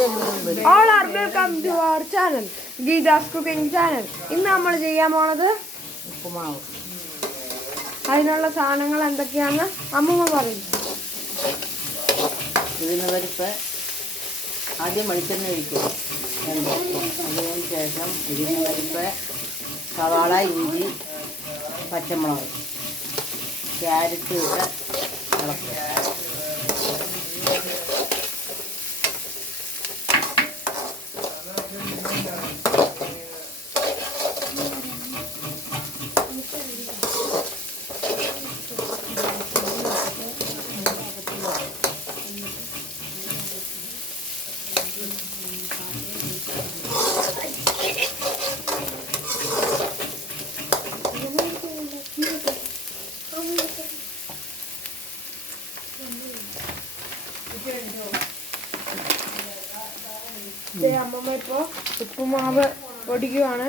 All are welcome to our channel, Geeta's Cooking Channel. ഇന്ന് നമ്മൾ ചെയ്യാൻ പോണത് ഉപ്പുമാവ്. അതിനുള്ള സാധനങ്ങൾ എന്തൊക്കെയാണെന്ന് അമ്മൂമ്മ പറയും. ഉഴുന്നുപരിപ്പ് ആദ്യം വെളിച്ചെണ്ണ ഒഴിക്കും. അതിന് ശേഷം ഉഴുന്നുപരിപ്പ്, സവാള, ഇഞ്ചി, പച്ചമുളക്, ക്യാരറ്റ് ഇട്ട് ഇളക്കുക. അമ്മമ്മ ഇപ്പോൾ ഉപ്പുമാവ് പൊടിക്കുവാണ്.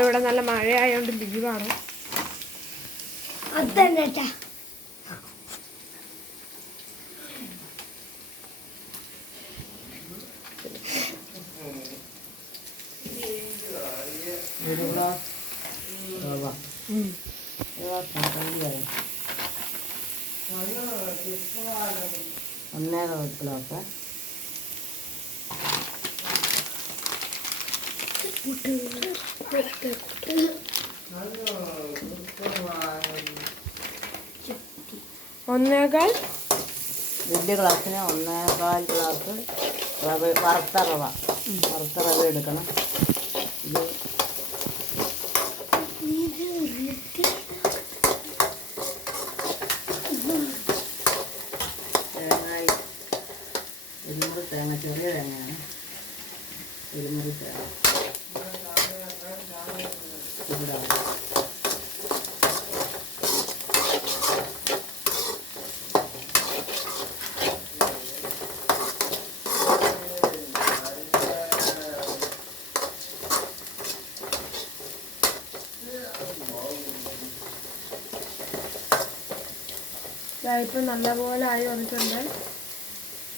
ഇവിടെ നല്ല മഴയായോണ്ട് ലീവാണ്. അതന്നെ ഒരു ഗ്ലാസ് റവ, ഒന്നര ഗ്ലാസ് ഒന്നേകാൽ വലിയ ഗ്ലാസ്സിന് 1.25 ഗ്ലാസ് റവ, വറുത്ത റവ എടുക്കണം. ഇത് തേങ്ങായി ഇരുന്നൂറ് തേങ്ങ, ചെറിയ തേങ്ങയാണ്. 200 തേങ്ങ ചൂടാണ്. ഇപ്പം നല്ലപോലെ ആയി വന്നിട്ടുണ്ട്.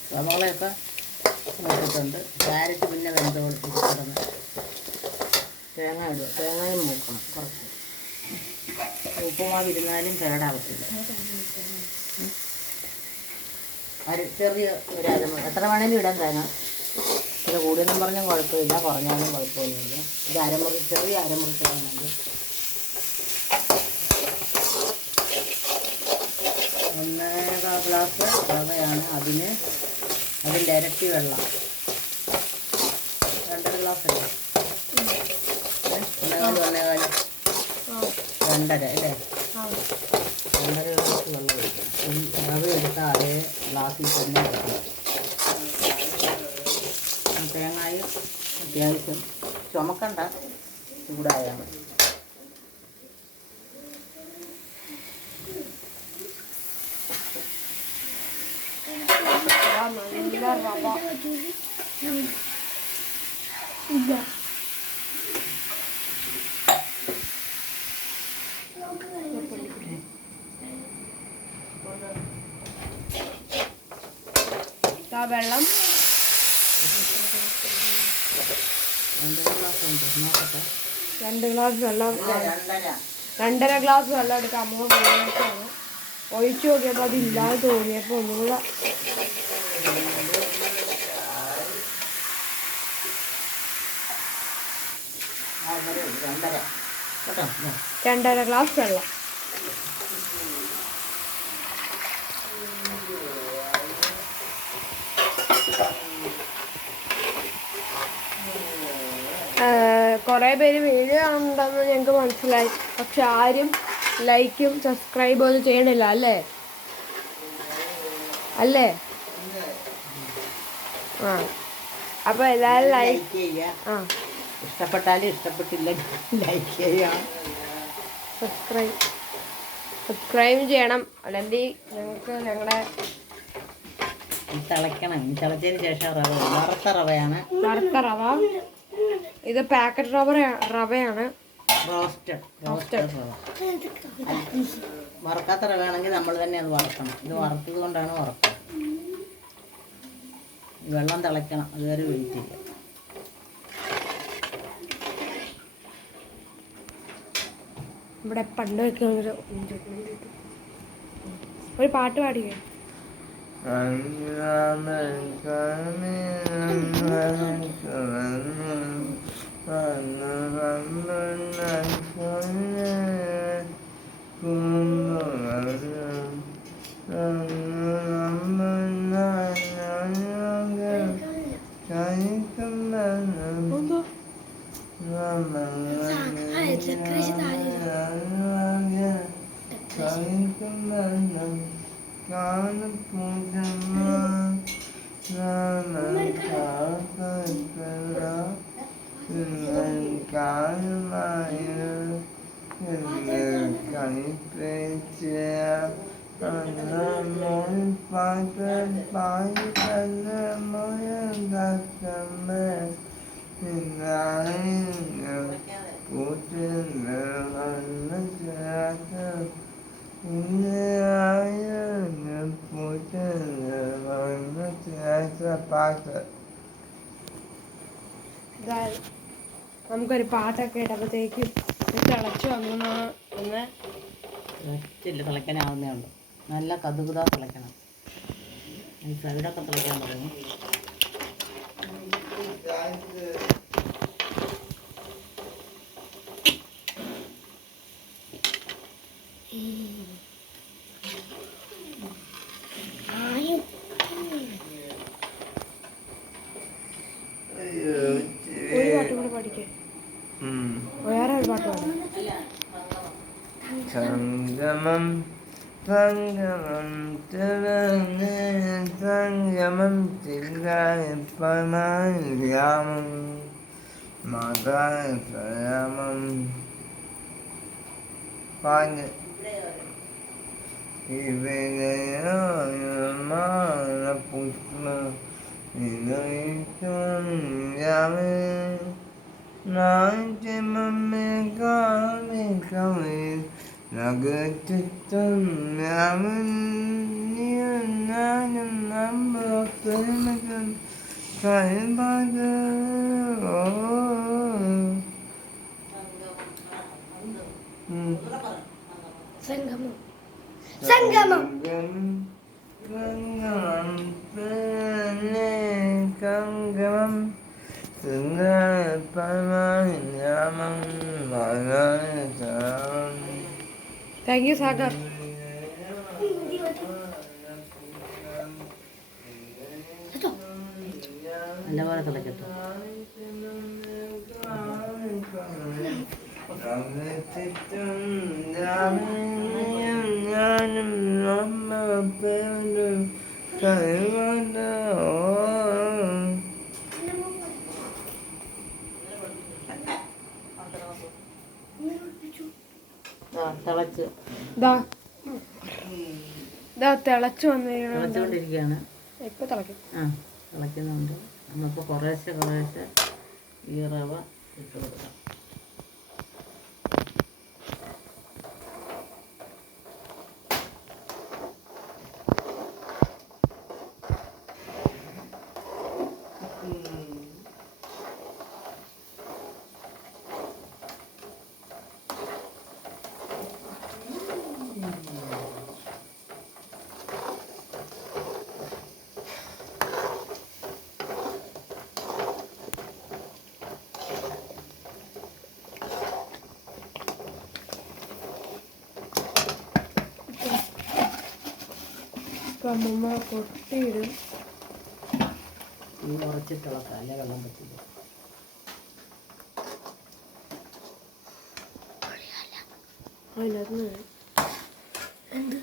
സവാളയൊക്കെ നോക്കിയിട്ടുണ്ട്. ക്യാരറ്റ് പിന്നെ വെന്തോളം കിടന്ന് തേങ്ങ ഇടുക. തേങ്ങയും മൂക്കണം കുറച്ച്. ഉപ്പുമാവ് ഇരുന്നാലും കേടാവത്തില്ല. ചെറിയ ഒരു അരമുറി, എത്ര വേണേലും ഇടാൻ തേങ്ങ. ഇത് കൂടുതലും പറഞ്ഞാൽ കുഴപ്പമില്ല, കുറഞ്ഞാലും കുഴപ്പമൊന്നുമില്ല. ഇത് അരമുറി, ചെറിയ അരമുറി തേങ്ങ ഉണ്ട്. 1.25 ഗ്ലാസ് റവയാണ്. അതിൻ്റെ ഇരട്ടി വെള്ളം. 2.5 ഗ്ലാസ് അല്ലേ? 1.25 2.5 അല്ലേ? 2.5 ഗ്ലാസ് വെള്ളം ഒഴിക്കണം. റവ എടുത്താൽ അതേ ഗ്ലാസ്സിൽ തന്നെ വെക്കണം. തേങ്ങായും അത്യാവശ്യം ചുമക്കണ്ട, ചൂടായാൽ മതി. നല്ല റവ വെള്ളം 2 ഗ്ലാസ് വെള്ളം, 2.5 ഗ്ലാസ് വെള്ളം എടുക്കാം. അമ്മ വെള്ളമാണ് ഒഴിച്ചു നോക്കിയപ്പോൾ അതില്ലാതെ തോന്നിയപ്പോൾ ഒന്നുകൂടെ 2.5 ഗ്ലാസ് വെള്ളം. കുറേ പേര് വീഡിയോ കാണുന്നുണ്ടെന്ന് ഞങ്ങൾക്ക് മനസ്സിലായി. പക്ഷെ ആരും ലൈക്കും സബ്സ്ക്രൈബും ഒന്നും ചെയ്യണില്ല അല്ലേ? അപ്പോൾ എല്ലാവരും ലൈക്ക് ചെയ്യുക. ഇഷ്ടപ്പെട്ടാലും ഇഷ്ടപ്പെട്ടില്ലെങ്കിൽ ലൈക്ക് ചെയ്യുക, സബ്സ്ക്രൈബ്. സബ്സ്ക്രൈബ് ചെയ്യണം, അല്ലെങ്കിൽ ഞങ്ങൾക്ക് ഞങ്ങളുടെ തിളയ്ക്കണം. തിളച്ചതിന് ശേഷം റവ, വറുത്ത റവയാണ്. വറുത്ത റവ, ഇത് പാക്കറ്റ് റവയാണ്. റോസ്റ്റഡ് റവ. വറുക്കാത്ത റവയാണെങ്കിൽ നമ്മൾ തന്നെ അത് വറുക്കണം. ഇത് വറുത്തത് കൊണ്ടാണ് വറുക്കുന്നത്. വെള്ളം തിളയ്ക്കണം, അതുവരെ വെയിറ്റ് ചെയ്യുക. ഇവിടെ പണ്ട് ഒരു പാട്ട് പാടിക്കേ. നമുക്കൊരു പാട്ടൊക്കെ ഇട്ടപ്പോഴത്തേക്കും തിളച്ചു വന്നു. തിളയ്ക്കാനാവുന്നേ ഉള്ളൂ. നല്ല കതുകുതാ തിളയ്ക്കണം. സൈഡൊക്കെ തിളയ്ക്കാൻ തുടങ്ങി. ഒരു പാട്ട് കൂടെ പഠിക്കേ. വേറെ ഒരു പാട്ട് പാടും. സംഗമം സംഗമം സംഗമം ചിങ്കായപ്പമാം മകായമം പാഞ്ഞ് ഇവയാണ് പുഷ്പ നാട്യമേ കാവേ കവേ നഗറ്റിത്തം ഞാനും നമ്മളും കഴിവാത സംഗമം സംഗമം സംഗമം താങ്ക് യു സാഗർ. നല്ലപോലെ തിളക്കട്ടെ. ഞാനും കഴിവാണ്ട തിളച്ച് തിളച്ചു തിളച്ചുകൊണ്ടിരിക്കുകയാണ്. ഇപ്പൊ തിളക്കും. തിളയ്ക്കുന്നുണ്ട്. നമ്മളിപ്പോൾ കുറേശ്ശെ ഈ റവ ഇട്ട് കൊടുക്കാം. അമ്മ കൊട്ടിയിടും. ഉറച്ചിട്ടിളക്കാം, അല്ലെ വെള്ളം പറ്റില്ല. അതിനകത്ത് എന്ത്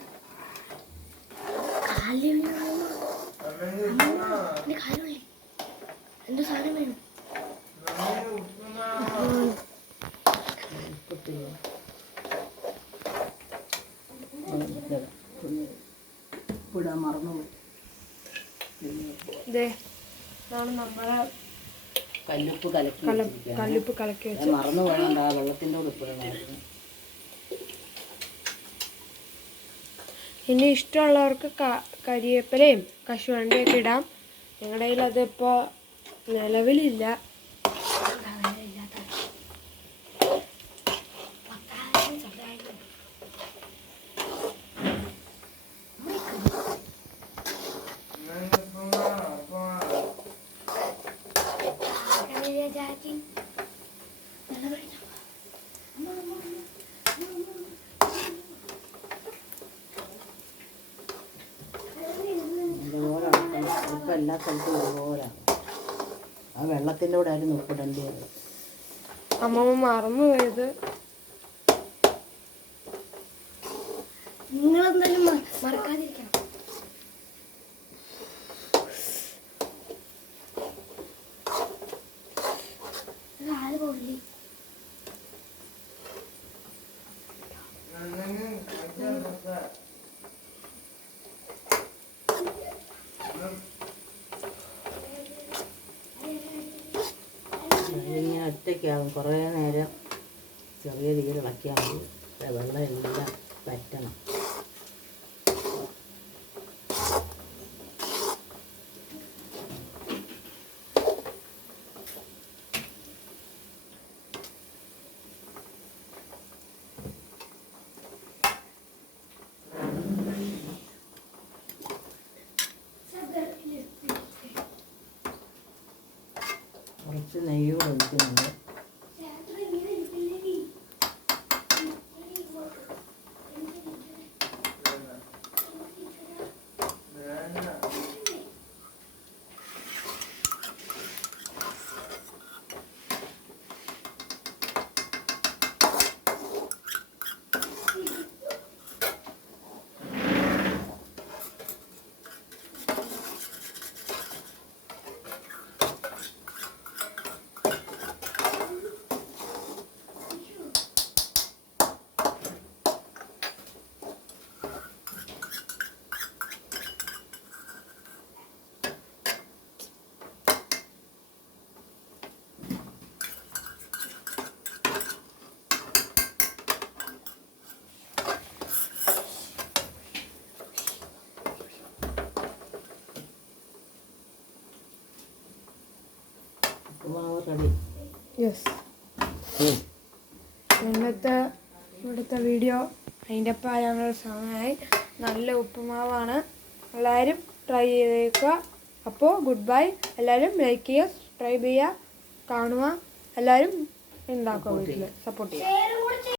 എന്ത് സാധനം വേണം? ഉപ്പിടാൻ മറന്നുപോയി. ഇതേ ഇതാണ് നമ്മളെ കല്ലുപ്പ് കലക്കി കല്ലുപ്പ് കലക്കി വെച്ച് മറന്നു പോകണ്ട. ആ വെള്ളത്തിൻ്റെ കൂടെ ഉപ്പിടണമായിരുന്നു. ഇനി ഇഷ്ടമുള്ളവർക്ക് കരിവേപ്പിലയും കശുവണ്ടിയൊക്കെ ഇടാം. ഞങ്ങളുടെ കയ്യിൽ അതിപ്പോൾ നിലവിലില്ല. ഇതുപോലെ ഉപ്പ് എല്ലാ സ്ഥലത്തും ഇതുപോലാണ്. ആ വെള്ളത്തിൻ്റെ കൂടെ ആയിരുന്നു ഉപ്പിടേണ്ടത്. അമ്മമ്മ മറന്നു പോയത്. നിങ്ങളെന്തായാലും മറക്കാതിരിക്കണം. ഇങ്ങനെ ഒറ്റയ്ക്കാവും. കുറേ നേരം ചെറിയ രീതിയിൽ ഇളക്കിയാൽ മതി. വെള്ളം എല്ലാം പറ്റണം. കുറച്ച് നെയ്യോടെ ഒഴിക്കുന്നുണ്ട്. ഉപ്പുമാവ് റെഡി. യെസ്, ഇവിടുത്തെ വീഡിയോ അതിൻ്റെ ഒപ്പം ഞങ്ങളുടെ സമയമായി. നല്ല ഉപ്പുമാവാണ്. എല്ലാവരും ട്രൈ ചെയ്തേക്കുക. അപ്പോൾ ഗുഡ് ബൈ. എല്ലാവരും ലൈക്ക് ചെയ്യുക, സബ്സ്ക്രൈബ് ചെയ്യുക, കാണുക. എല്ലാവരും ഉണ്ടാക്കുക, വീട്ടിൽ സപ്പോർട്ട് ചെയ്യുക.